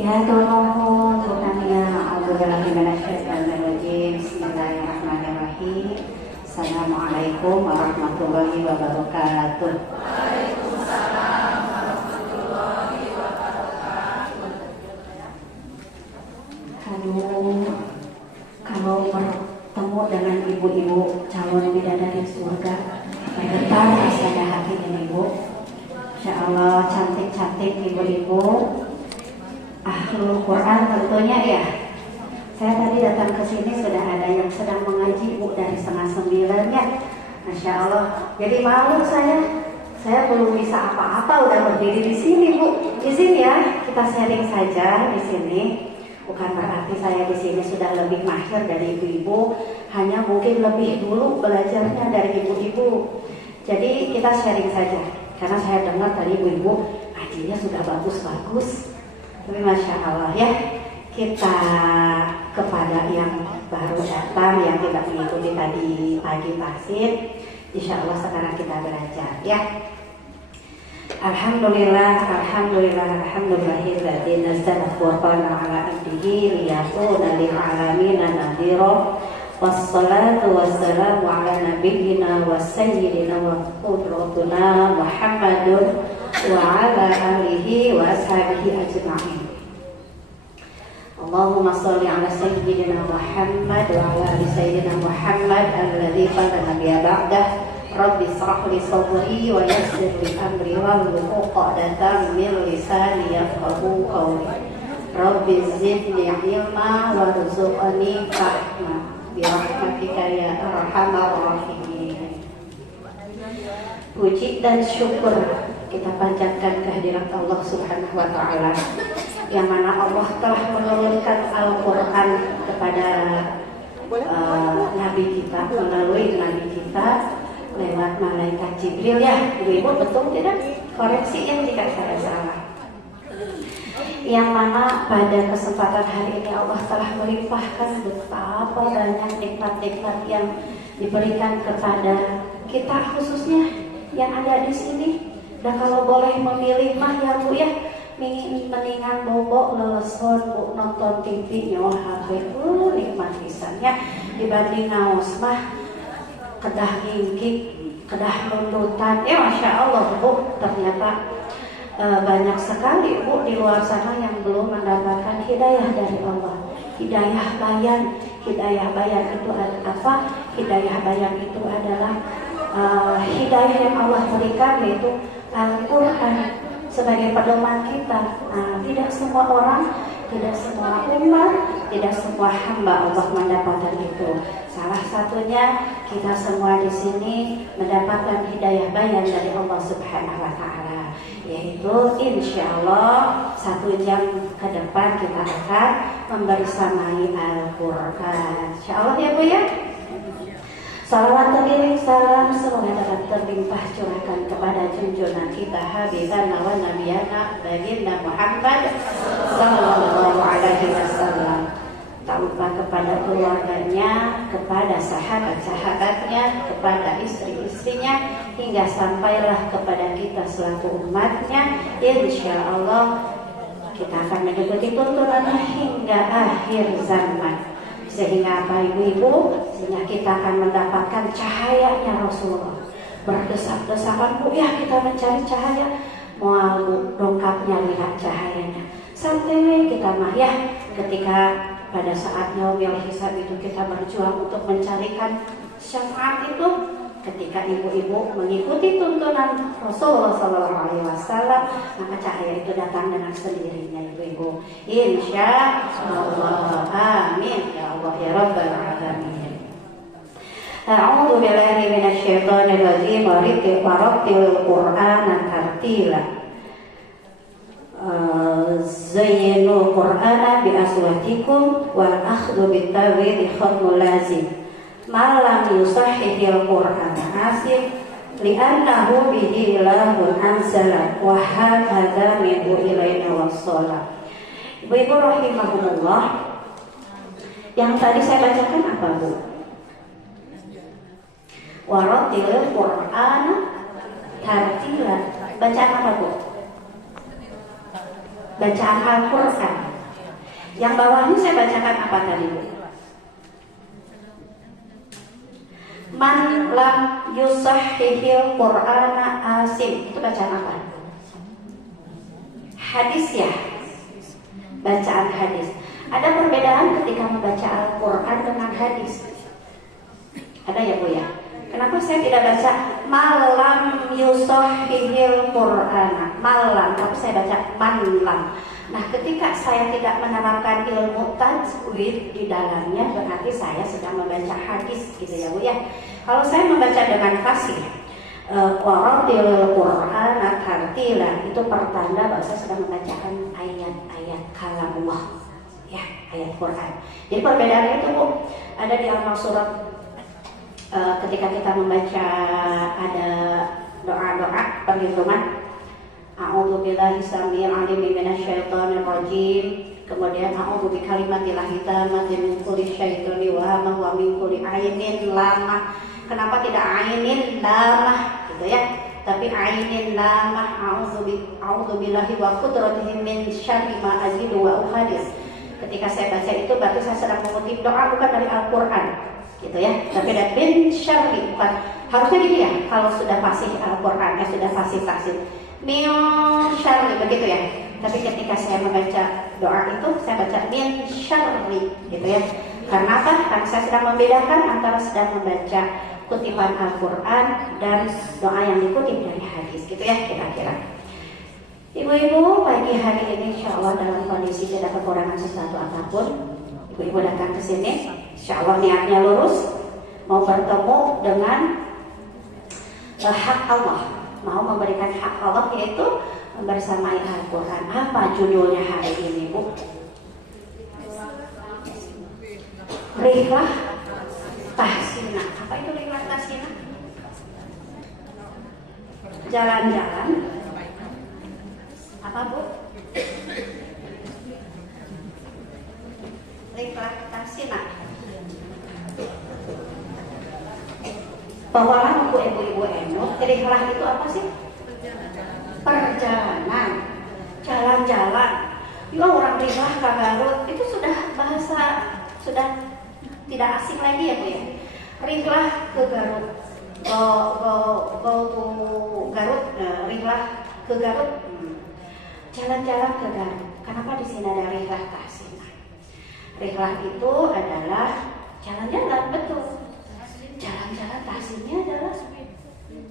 Ya tolong Tuhannya A'udzubillahiminasyaitonirrajim. Bismillahirrahmanirrahim. Assalamualaikum warahmatullahi wabarakatuh. Kalau bertemu dengan ibu-ibu calon bidadari surga, bergetar rasanya hati ini ibu. Insya Allah cantik-cantik ibu-ibu Ahlul Quran tentunya ya. Saya tadi datang ke sini sudah ada yang sedang mengaji Bu dari 8:30 ya. Masya Allah. Jadi malu saya belum bisa apa-apa udah berdiri di sini Bu. Izin ya kita sharing saja di sini. Bukan berarti saya di sini sudah lebih mahir dari ibu-ibu, hanya mungkin lebih dulu belajarnya dari ibu-ibu. Jadi kita sharing saja. Karena saya dengar tadi ibu-ibu ngajinya sudah bagus-bagus. Tapi Masya Allah ya, kita kepada yang baru datang, yang tidak mengikuti tadi pagi pasir, insya Allah sekarang kita belajar ya. Alhamdulillahilladzi nazzala al-Qur'ana 'ala 'abdihi liyakuna lil 'alamin nadhira. Wassalatu wassalamu 'ala nabiyyina wa sayyidina wa qudratuna Muhammadun wa 'ala alihi wa ashabihi ajma'in. Allahumma shalli 'ala sayyidina Muhammad wa 'ala ali sayyidina Muhammad alladzi qala nabiyya ba'dah. Rabbi shrah li sadri wa yassir li amri wahlul 'uqdatam min lisani yafqahu qawli. Rabbi zidni 'ilma warzuqni fahma bi rahmatika ya arhamar rahimin. Puji dan syukur kita panjatkan kehadirat Allah Subhanahu wa taala, yang mana Allah telah menurunkan Al-Qur'an kepada Nabi kita, melalui Nabi kita lewat malaikat Jibril ya. Ibu betul tidak? Koreksi yang jika saya salah. Yang mana pada kesempatan hari ini Allah telah melimpahkan betapa banyak nikmat-nikmat yang diberikan kepada kita, khususnya yang ada di sini. Dan kalau boleh memilih mah ya Bu ya, mendingan bobo leleson Bu nonton TV nyawa HP, nikmat pisannya, dibanding ngaos mah kedah ngingkik, kedah lundutan. Ya Masya Allah Bu, ternyata banyak sekali Bu di luar sana yang belum mendapatkan hidayah dari Allah. Hidayah bayan itu apa? Hidayah bayan itu adalah hidayah yang Allah berikan, yaitu Al-Quran sebagai pedoman kita. Tidak semua orang, tidak semua umat, tidak semua hamba Allah mendapatkan itu. Salah satunya kita semua di sini mendapatkan hidayah bayan dari Allah Subhanahu wa taala, yaitu insya Allah 1 jam ke depan kita akan membersamai Al-Quran. Insya Allah ya Bu ya. Salawat tergiring salam semoga dapat terlimpah curahkan kepada junjungan kita Habibana wa Nabiyana baginda Muhammad sallallahu alaihi wasallam. Tak lupa kepada keluarganya, kepada sahabat-sahabatnya, kepada istri-istrinya, hingga sampailah kepada kita selaku umatnya. Insya Allah kita akan mengikuti tuntunannya hingga akhir zaman. Sehingga apa ibu-ibu, sehingga kita akan mendapatkan cahayanya Rasulullah. Berdesak-desakan Bu ya kita mencari cahaya, mau dongkapnya lihat cahayanya. Santai kita mah ya, ketika pada saat yaumil hisab itu kita berjuang untuk mencarikan syafaat itu, ketika ibu-ibu mengikuti tuntunan Rasulullah SAW, maka cahaya itu datang dengan sendirinya ibu-ibu. Insya Allah, amin ya Allah ya Rabbal alamin. A'udzu billahi minasyaitonir rajim. Warattilil Qur'ana tartila. Zayyinul Qur'ana bi aswatikum wal akhdhu bit tawhid khatmul lazim. Malam yusahihil Qur'an asif li'annahu bihi ilahun anzala wa hadza minhu ilaina wassalam. Ibu-ibu rahimahumullah, yang tadi saya bacakan apa Bu? Warattilil Qur'an tartila. Bacaan apa Bu? Bacaan Al-Quran. Yang bawahnya saya bacakan apa tadi Bu? Man lam yusahhihil Qur'ana asim. Itu bacaan apa? Hadis ya? Bacaan hadis. Ada perbedaan ketika membaca Al-Quran dengan hadis? Ada ya Bu ya? Kenapa saya tidak baca malam yusahhihil Qur'ana? Malam, tapi saya baca manlam. Nah, ketika saya tidak menerapkan ilmu tajwid di dalamnya, berarti saya sedang membaca hadis, gitu ya Bu ya. Kalau saya membaca dengan fasih, Qaratil Qur'an tartila, itu pertanda bahwa saya sedang membacakan ayat-ayat kalamullah, ya, ayat Quran. Jadi perbedaannya itu Bu, ada di awal surat. Ketika kita membaca ada doa-doa perlindungan, a'udzubillahi samil alim minasyaitonir rajim, kemudian a'udzu bikalimatillahi tammati min kulli syaitani wa hamma wa min kulli ainin lamah. Kenapa tidak ainin lamah gitu ya, tapi ainin lamah. A'udzubillahi wa qudratihi min syarri ma azidu wa uhadis. Ketika saya baca itu berarti saya sedang mengutip doa bukan dari Al-Qur'an gitu ya, tapi dari min syarri, bukan harusnya gitu ya. Kalau sudah fasih Al-Qur'an, sudah fasih min syarri begitu ya. Tapi ketika saya membaca doa itu saya baca min syarri gitu ya. Karena apa? Karena saya sedang membedakan antara sedang membaca kutipan Al-Quran dan doa yang dikutip dari hadis gitu ya kira-kira. Ibu-ibu, pagi hari ini insya Allah dalam kondisi tidak kekurangan sesuatu apapun. Ibu-ibu datang ke sini, insya Allah niatnya lurus, mau bertemu dengan hak Allah, mau memberikan hak Allah, yaitu membersamai Al-Quran. Apa judulnya hari ini Bu? Rihlah Tahsinah. Apa itu Rihlah Tahsinah? Jalan-jalan. Apa Bu? Rihlah Tahsinah. Bawalah buku ibu-ibu Eno. Rihlah itu apa sih? Perjalanan, jalan-jalan. Ya orang rihlah ke Garut itu sudah bahasa, sudah tidak asing lagi ya Bu ya. Rihlah ke Garut, go to Garut, rihlah ke Garut, jalan-jalan ke Garut. Kenapa di sini ada rihlah tahsinah? Rihlah itu adalah jalan-jalan, betul. Jalan-jalan, tahsinnya adalah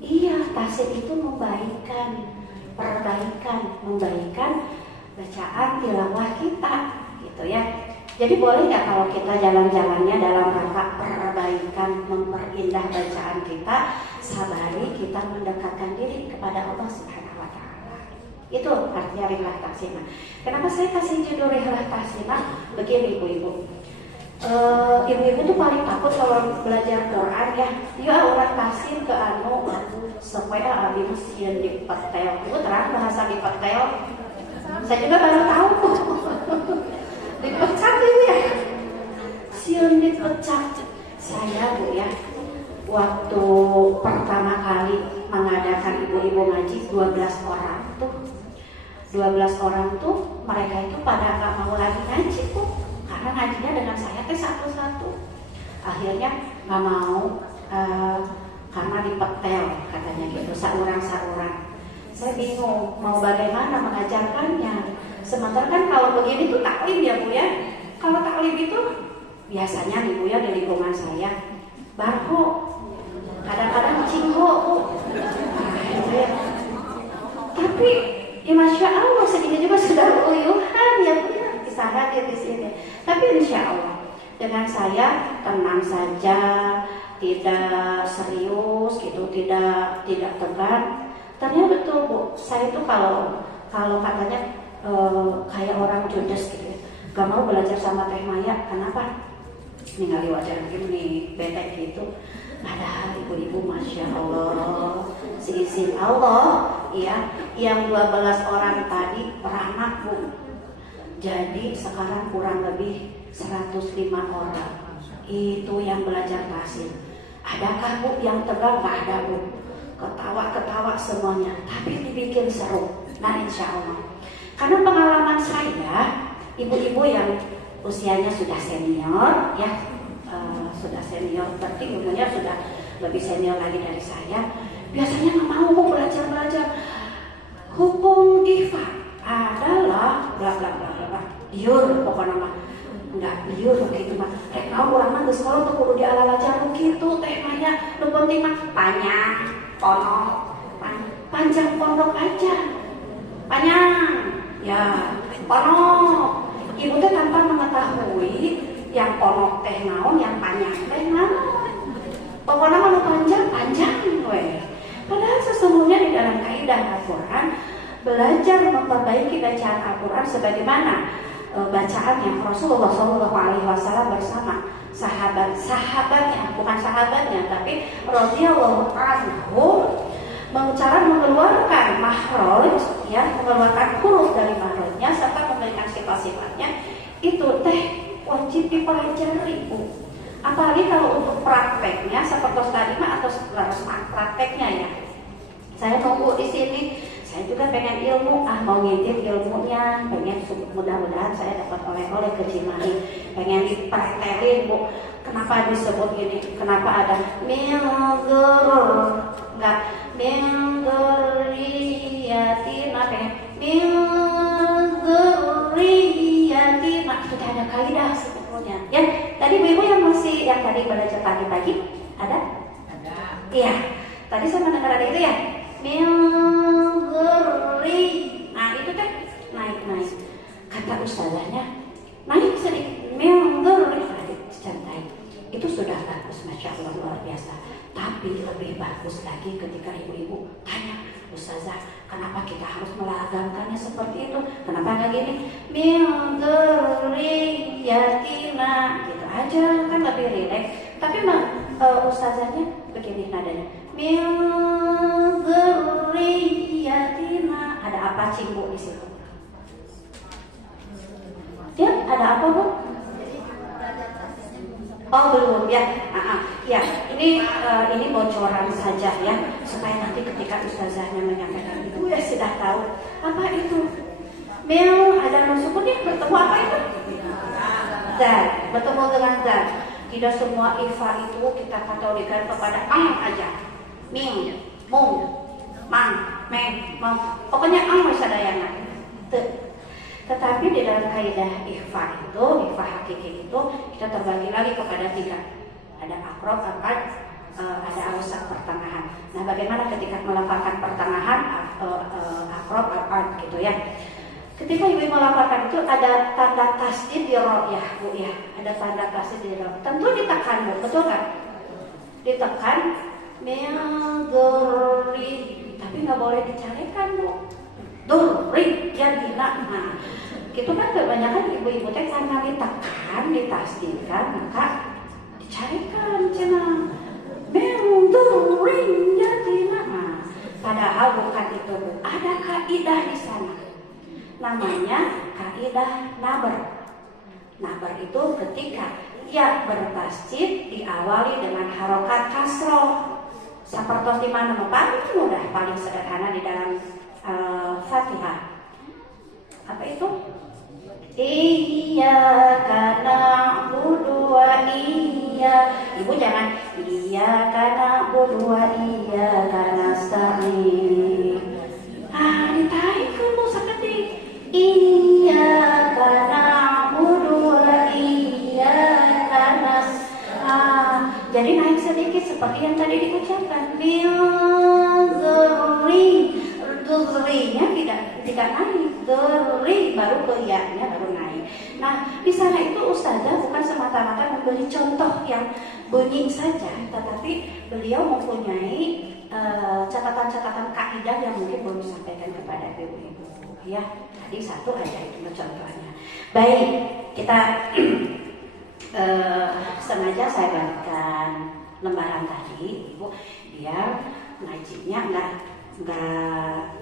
iya, tahsin itu membaikan, perbaikan, membaikan bacaan tilawah kita, gitu ya. Jadi boleh nggak kalau kita jalan-jalannya dalam rangka perbaikan, memperindah bacaan kita, sabari kita mendekatkan diri kepada Allah Subhanahu wa Ta'ala. Itu artinya rihlah tahsinah. Kenapa saya kasih judul rihlah tahsinah? Begini ibu-ibu. Ibu-ibu tuh paling takut kalau belajar Quran ya. Ya orang tahsin ke anu supaya abi musian di petel. Ibu terang bahasa di petel. Saya juga baru tahu. Dipecat ini ya. Siun dipecat. Saya Bu ya, waktu pertama kali mengadakan ibu-ibu ngaji 12 orang tuh. 12 orang tuh mereka itu pada nggak mau lagi ngaji Bu. Karena ngajinya dengan saya satu-satu. Akhirnya nggak mau karena dipetel katanya gitu, saurang-saurang. Saya bingung mau bagaimana mengajarkannya. Sementara kan kalau begini tuh taklim ya Bu ya. Kalau taklim itu biasanya nih Bu ya di lingkungan saya barho, kadang-kadang cingho Bu. Tapi ya Masya Allah segini juga sudah uyuhan ya Bu ya. Bisa hadir di sini. Tapi insya Allah dengan saya tenang saja, tidak serius gitu, tidak tegang. Ternyata betul Bu, saya itu kalau katanya kayak orang judes gitu, gak mau belajar sama Teh Maya. Kenapa? Ningali wajah gini, bete gitu. Padahal ibu-ibu Masya Allah, seizin Allah ya, yang 12 orang tadi beranak Bu. Jadi sekarang kurang lebih 105 orang itu yang belajar tahsin. Adakah Bu yang tegang? Gak ada Bu. Ketawa-ketawa semuanya, tapi dibikin seru. Nah insya Allah, karena pengalaman saya ibu-ibu yang usianya sudah senior ya, sudah senior, berarti umurnya sudah lebih senior lagi dari saya, biasanya nggak mau belajar hukum IFA adalah bla bla bla bla, liur pokoknya mah enggak liur gitu mah. Rek naon urang mah geus sekolah tuh kudu dialalajar kitu teh mah nu penting mah panjang pondok, panjang pondok aja, panjang ya pondok. Ibu teh tanpa mengetahui yang pondok teh naon, yang panjang teh naon. Pokoknya mah nu panjang we. Padahal sesungguhnya di dalam kaidah Al-Quran, belajar memperbaiki bacaan Al-Quran sebagaimana bacaan yang Rasulullah SAW bersama sahabatnya, bukan sahabatnya, tapi radhiyallahu anhu, cara mengeluarkan makhraj, ya, mengeluarkan huruf dari makhrajnya serta memberikan sifat-sifatnya, itu teh wajib dipelajari, Bu. Apalagi kalau untuk prakteknya seperti tadi mah atau harus prakteknya ya. Saya tunggu di sini. Saya juga pengen ilmu, mau ngintip ilmunya, pengen mudah-mudahan saya dapat oleh-oleh ke Cimahi, pengen dipraktekin, Bu. Kenapa disebut ini? Kenapa ada milgur? Enggak, milguriyatina, pengen milguriyatina. Sudah ada kaidah sebetulnya. Ya, tadi ibu yang masih yang tadi belajar pagi-pagi ada? Ada. Iya. Tadi saya mendengar ada itu ya. Milguri. Nah itu teh naik. Kata ustazahnya naik sedikit. Milguri. Santai. Itu sudah bagus, masya Allah, luar biasa. Tapi lebih bagus lagi ketika ibu-ibu tanya, ustazah, kenapa kita harus melagamkannya seperti itu? Kenapa nggak gini? Milguri yatina. Gitu aja kan lebih rileks. Tapi ustazahnya begini nadanya. Milguriyatina. Ada apa cinggu di situ? Ya, ada apa, Bu? Oh belum ya. Ya, ini bocoran saja ya, supaya nanti ketika ustazahnya menyampaikan itu ya sudah tahu apa itu. Mil ada nusukun bertemu apa itu? Zat, bertemu dengan zat. Tidak semua ifa itu kita katolikan kepada aja. Ming, mung, mang, meng, mau. Pokoknya sadayana. Tetapi di dalam kaidah ifa hakiki itu kita terbagi lagi kepada 3. Ada akrob, ada awsat, pertengahan. Nah, bagaimana ketika melafalkan pertengahan, akrob, gitu ya. Ketika ibu melafalkan itu ada tanda tasdid di ro ya, Bu ya. Ada tanda tasdid di ro. Tentu ditekan, Bu, betul kan? Ditekan milguri, tapi nggak boleh dicarikan, Bu. Duri jadina. Nah, gitu kan kebanyakan ibu-ibu teh karena ditekan, ditasdidkan, maka dicarikan cina. Milguri jadina. Nah, padahal bukan itu, Bu. Ada kaidah di sana. Namanya kaidah nabar. Nabar itu ketika ya bertasdid diawali dengan harokat kasroh. Seperti di mana paling mudah, paling sederhana di dalam Fatihah. Apa itu? Iyyaka na'budu wa Ibu jangan iyyaka na'budu wa iyyaka nasta'in. Ditarik dulu seperti iyyaka na'budu wa iyyaka nasta'in. Jadi naik sedikit seperti yang tadi diucapkan. Dzurri-nya tidak naik. Dzurri baru ke ya-nya baru naik. Nah, di sana itu ustazah bukan semata-mata memberi contoh yang bunyi saja, tetapi beliau mempunyai catatan-catatan kaidah yang mungkin belum disampaikan kepada ibu-ibu. Ya, tadi satu aja itu contohnya. Baik, kita sengaja saya berikan lembaran tadi, Ibu, biar ngajinya nggak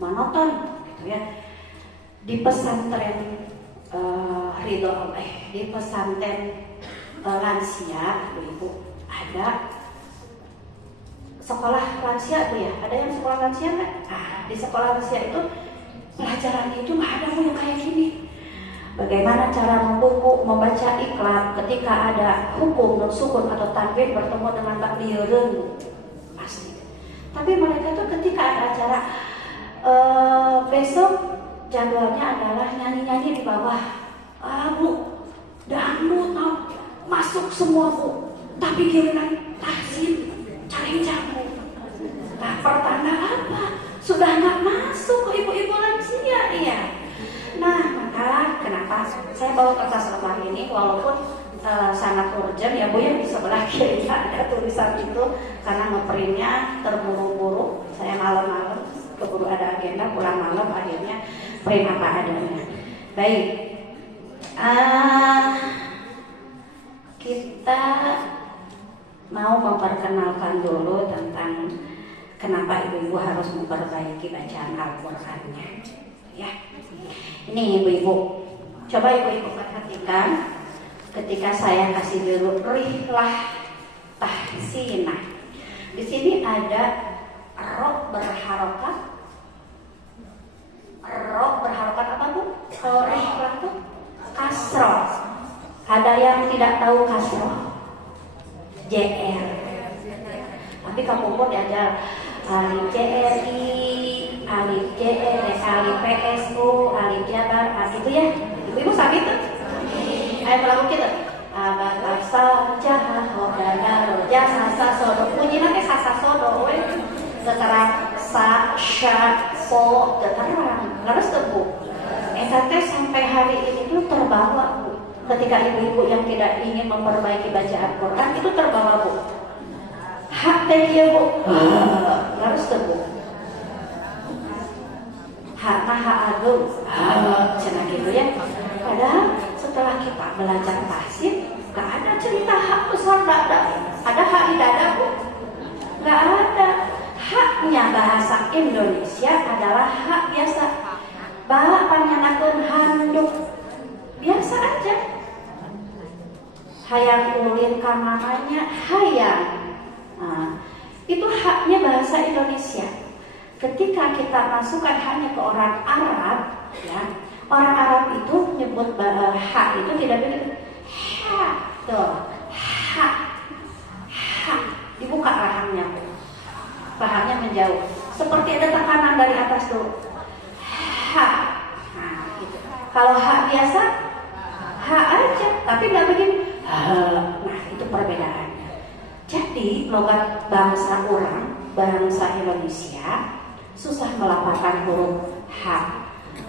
monoton, gitu ya. Di pesantren di pesantren lansia, Ibu, ada sekolah lansia, Bu ya. Ada yang sekolah lansia nggak? Di sekolah lansia itu pelajarannya itu nggak ada yang kayak gini. Bagaimana cara membaca iklan ketika ada hukum, sukun atau tanwin bertemu dengan takdirun, pasti. Tapi mereka tuh ketika ada acara besok jadwalnya adalah nyanyi-nyanyi di bawah. Bu, dangdut masuk semua bu, tapi giliran tahsin cari jamu. Nah, pertanda apa? Sudah nggak masuk ke ibu-ibu lansia, iya. Nah, maka kenapa saya bawa kertas lembar ini, walaupun sangat urgent ya Bu ya, di sebelah kiri ada tulisan itu karena ngeprintnya terburu-buru, saya malam-malam keburu ada agenda, pulang malam akhirnya print apa adanya. Baik, kita mau memperkenalkan dulu tentang kenapa ibu-ibu harus memperbaiki bacaan Al-Qur'annya, ya. Ini ibu-ibu, coba ibu-ibu perhatikan ketika saya kasih biru rihlah tahsinah. Di sini ada ro berharokat. Ro berharokat apa Bu? Kalau rihlah itu kasroh. Ada yang tidak tahu kasroh? JR. Tapi kamu pun diajar alif JRI, alif JR, alif PSU, alif Jabar, itu ya. Ibu sakit tuh? Ayo melakukan kita. Abad asal jahat, hodana, roja, sasa, sodo. Bunyi nanti sasa, sodo. Secara sa, sya, so, terang. Lalu tebu. SAT sampai hari ini tuh terbawa Bu. Ketika ibu-ibu yang tidak ingin memperbaiki bacaan Quran itu terbawa Bu. Hak teh ya Bu. Lalu tebu. Hak hak agung. Cenah gitu ya. Padahal setelah kita belajar tahsin, gak ada cerita hak besar, gak ada. Ada hak di dada Bu? Gak ada. Haknya bahasa Indonesia adalah hak biasa. Bala panjanakeun handuk biasa aja. Hayang ulin kamarnya hayang. Nah, itu haknya bahasa Indonesia. Ketika kita masukkan hanya ke orang Arab, ya, orang Arab itu nyebut hak itu tidak begitu. Hak, tuh, hak, hak, dibuka rahangnya, rahangnya menjauh. Seperti ada tekanan dari atas tuh. Hak, nah, gitu. Kalau hak biasa, hak aja, tapi nggak begini. Nah, itu perbedaannya. Jadi logat bangsa orang, bangsa Indonesia susah melafalkan huruf H.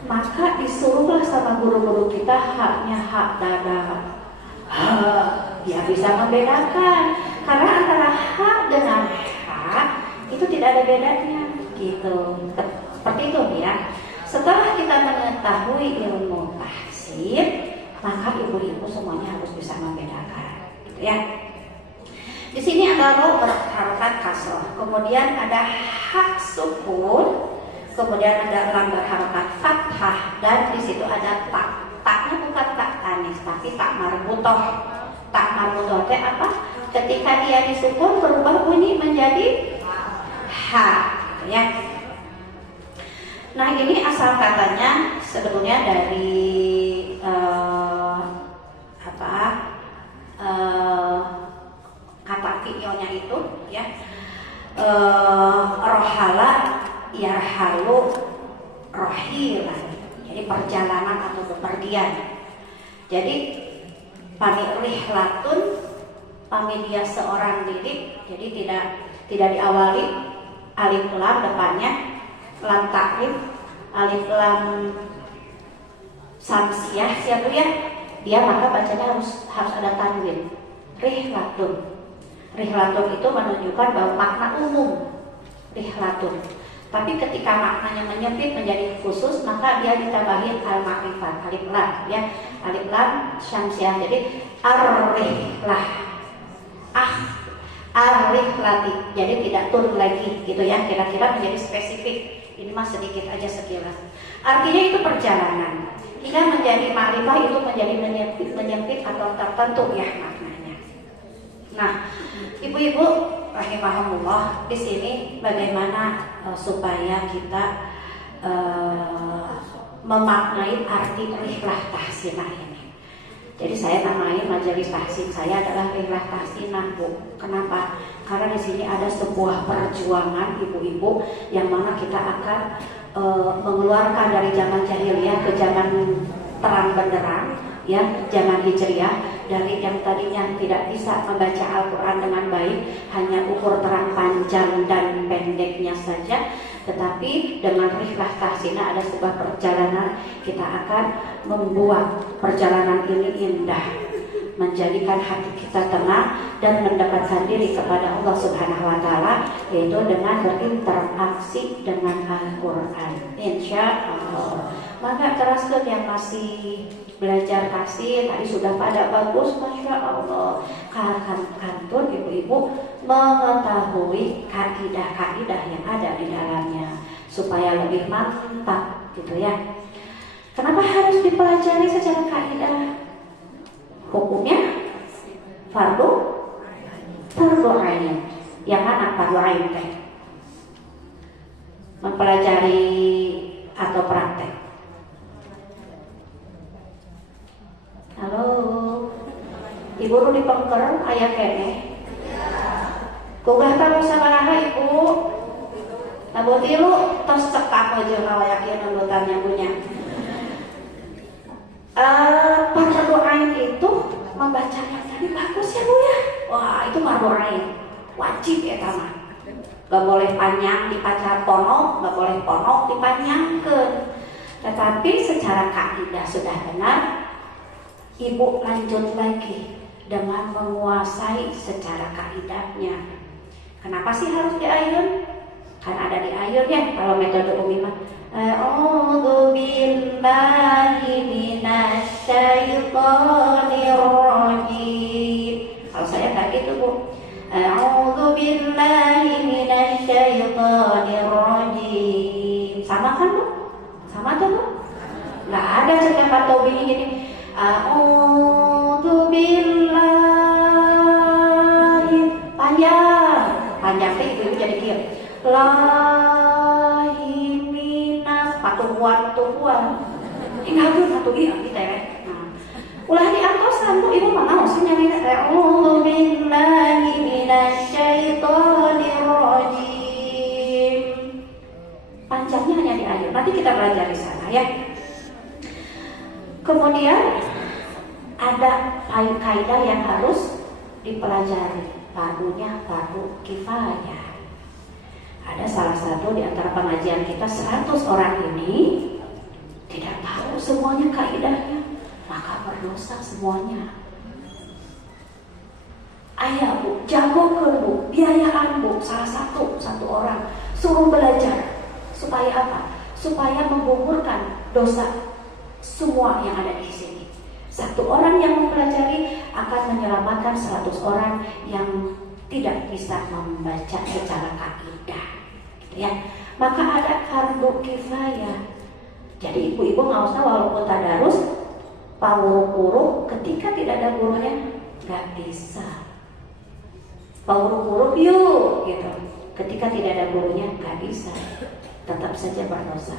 Maka disuruhlah sama guru-guru kita haknya hak dada. Dia bisa membedakan karena antara hak dengan hak itu tidak ada bedanya, gitu. Seperti itu ya. Setelah kita mengetahui ilmu tahsin, maka ibu-ibu semuanya harus bisa membedakan, gitu ya. Di sini ada ro berharokat kasroh, kemudian ada hak sukun, kemudian ada lam berharokat fathah, dan di situ ada tak. Taknya bukan tak tanis, tapi tak marbutoh. Tak marbutoh itu apa? Ketika dia disukun berubah bunyi menjadi ha, gitu ya. Nah, ini asal katanya sebetulnya dari kata fi'ilnya itu ya, rohala yarhalu rohilan, jadi perjalanan atau bepergian. Jadi pami rihlatun, pami dia seorang diri, jadi tidak diawali alif lam depannya, lam takrif, alif lam samsiah, siapa ya? Dia maka bacanya harus ada tanwin. Rihlatun. Rihlatun itu menunjukkan bahwa makna umum rihlatun. Tapi ketika maknanya menyempit menjadi khusus, maka dia ditambahin al-ma'rifat, alif lam ya. Alif lam syamsiah. Jadi ar-rihlah. Ar-rihlati. Jadi tidak tun lagi gitu ya. Kira-kira menjadi spesifik. Ini mah sedikit aja sekilas. Artinya itu perjalanan. Hingga menjadi ma'rifah itu menjadi menyempit atau tertentu ya maknanya. Nah, ibu-ibu rahimahumullah, di sini bagaimana supaya kita memaknai arti rihlah tahsinah ini. Jadi saya namai majelis tahsin saya adalah rihlah tahsinah, Bu. Kenapa? Karena di sini ada sebuah perjuangan ibu-ibu yang mana kita akan mengeluarkan dari zaman jahiliyah ke zaman terang benderang, ya, zaman hijriah, dari yang tadinya tidak bisa membaca Al-Quran dengan baik, hanya ukur terang panjang dan pendeknya saja, tetapi dengan rihlah tahsinah ada sebuah perjalanan, kita akan membuat perjalanan ini indah, menjadikan hati kita tenang dan mendekatkan diri kepada Allah Subhanahu wa Ta'ala, yaitu dengan berinteraksi dengan Al-Quran, insya Allah. Maka teraskan yang masih belajar tahsin tadi sudah pada bagus, masya Allah. Kantor ibu-ibu mengetahui kaidah-kaidah yang ada di dalamnya supaya lebih mantap, gitu ya. Kenapa harus dipelajari secara kaidah? Hukumnya fardu ain. Yang mana fardu ain teh? Mempelajari atau praktek? Halo, ibu nu dipengker aya kene. Kugah tahu sabaraha ibu? Tabu tilu tos cekak aja kawayakin anggotanya punya. Fardu ain itu membaca tadi bagus ya Bu ya. Wah, itu fardu ain. Wajib ya mah. Gak boleh panjang dipacar ponok, gak boleh ponok dipanjangkeun. Tetapi secara kaidah sudah benar. Ibu lanjut lagi dengan menguasai secara kaidahnya. Kenapa sih harus diayun? Kan ada di ayun ya kalau metode umi mah. A'udzu billahi minasyaitonir rajim. Kalau saya kayak gitu Bu. A'udzu billahi minasyaitonir rajim. Sama kan Bu? Sama tuh Bu? Nggak ada cerita Tobi gini. A'udzu billahi panjang teh ibu jadi kieu. Lahi minas patuhuan. Ingatkeun satu ieu kita ya. Ulah diantosan Bu ibu mah naos nyari a'udzu billahi minasyaitonir rajim. Panjangnya hanya di ayat. Nanti kita belajar di sana ya. Kemudian ada kaidah yang harus dipelajari. Fardunya fardu kifayah. Ada salah satu di antara pengajian kita 100 orang ini tidak tahu semuanya kaidahnya, maka berdosa semuanya. Ayah Bu, jagokeun Bu, biayaan Bu, salah satu orang suruh belajar supaya apa? Supaya menggugurkan dosa semua yang ada di sini. Satu orang yang mempelajari akan menyelamatkan 100 orang yang tidak bisa membaca secara kaidah, gitu ya. Maka ada fardu kifayah. Jadi ibu-ibu nggak usah walaupun tadarus pawuru-puru ketika tidak ada gurunya, nggak bisa. Pawuru-puru yuk, gitu. Ketika tidak ada gurunya nggak bisa, tetap saja berdosa.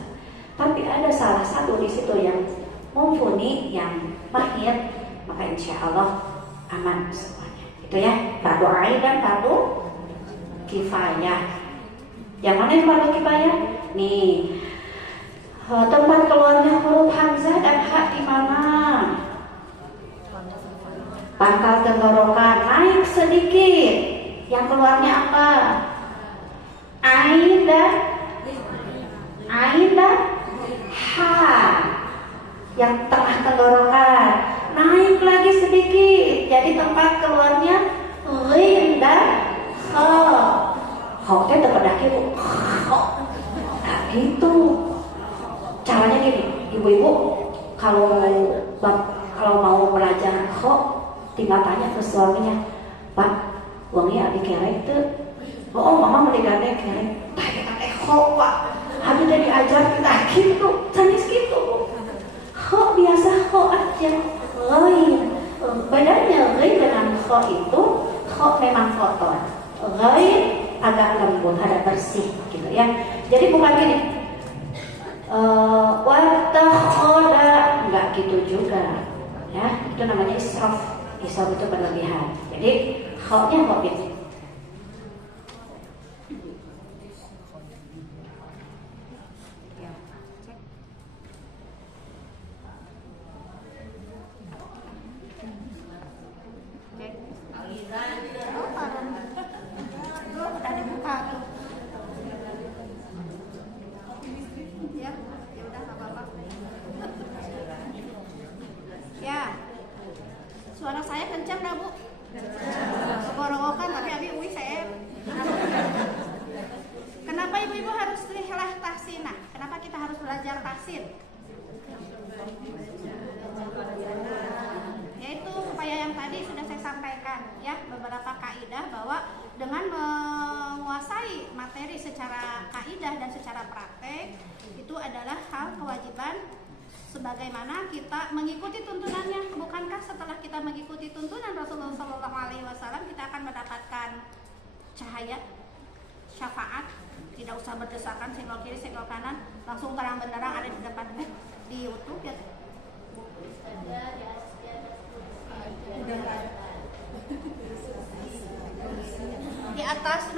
Tapi ada salah satu di situ yang mumpuni, yang mahir, maka insya Allah aman semuanya. Itu ya, fardu ain dan fardu kifayah. Yang mana yang fardu kifayah? Nih, tempat keluarnya huruf hamzah dan ha di mana? Pangkal tenggorokan naik sedikit. Yang keluarnya apa? Ain dan ha. Yang tengah tenggorokan naik lagi sedikit, jadi tempat keluarnya ghin dan kha. Kha teh tepedake Bu. Nah gitu. Caranya gini, ibu-ibu kalau mau belajar kha, tinggal tanya ke suaminya, Pak, wangi adi kerek tuh? Oh, mama mau digandeng kerek. Tanya kha Pak. Habis jadi ajar kita gitu, sanis gitu Bu. Kho biasa kho aja, ghair. Bedanya ghair dengan kho itu, kho memang kotor, ghair agak lembut, ada bersih gitu ya. Jadi bukan gini, Wartakhoda, nggak gitu juga, ya itu namanya israf. Israf itu berlebihan. Jadi khawnya kok gitu. Suara saya kencang dah, Bu. Segorogokan, tapi abi uwi saya. Kenapa ibu-ibu harus rihlah tahsinah? Kenapa kita harus belajar tahsin? Yaitu supaya yang tadi sudah saya sampaikan, ya, beberapa kaidah bahwa dengan menguasai materi secara kaidah dan secara praktek itu adalah hal kewajiban sebagaimana kita mengikuti tuntunannya. Bukankah setelah kita mengikuti tuntunan Rasulullah SAW kita akan mendapatkan cahaya syafaat, tidak usah berdesakan senggol kiri senggol kanan, langsung terang benderang ada di depan di YouTube ya. Di atas